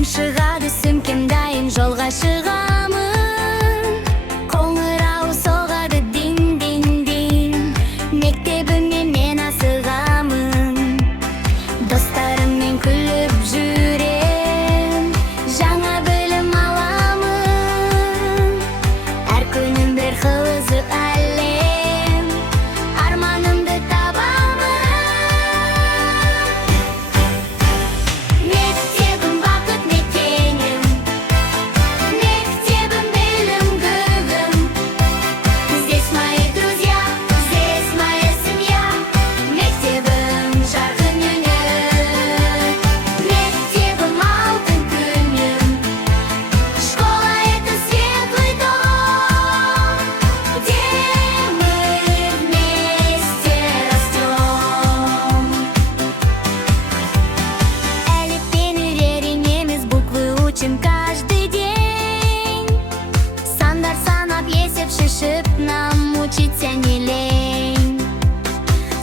Күн шығады сөмкем дайын жолға шығамын. Қоңырау соғады дин-дин-дин. Мектебіме мен асығамын. Достарыммен күліп жүрем, жаңа білім аламын. Әр күнім бір қызық әлем, арманымды табамын. Мектебім бақыт мекенім, мектебім білім көгім. Здесь мои друзья, здесь моя семья. Мектебім жарқын үнім, мектебім алтын күнім. Школа — это светлый дом, где мы вместе растем. Әліппені үйренеміз, буквы учим каждый день. Сандар санап, есеп шешіп, нам учиться не лень.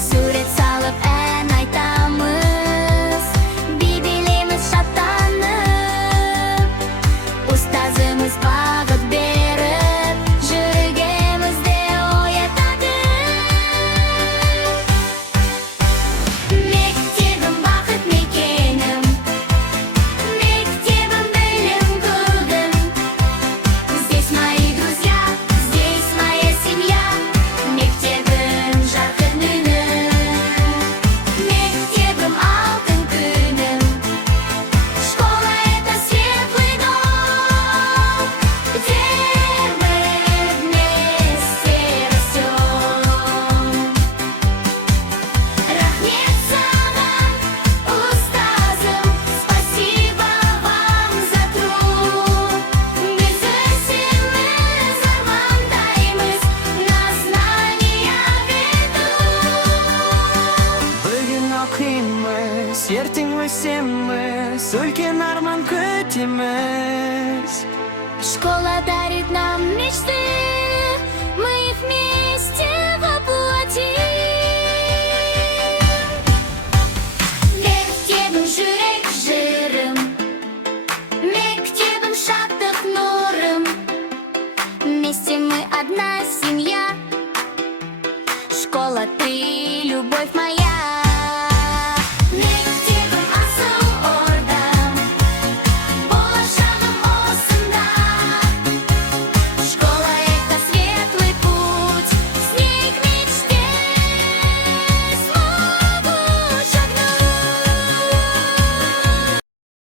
Сурет салып, ән айтамыз, би билейміз шаттанып. Ұстазымыз бағыт беріп, жүрегімізде оятады. Мектебім бақыт мекенім, мектебім білім көгім. Здесь мои друзья, здесь моя семья. Мектебім жарқын үнім, мектебім алтын күнім. Школа — это светлый дом, где мы вместе растем. Рахмет саған, ұстазым, спасибо вам за труд. Біз өсеміз, армандаймыз, на знания веду. Бүгін оқимыз, ертең өсеміз, үлкен арман күтеміз. Школа дарит нам мечты, мы их вместе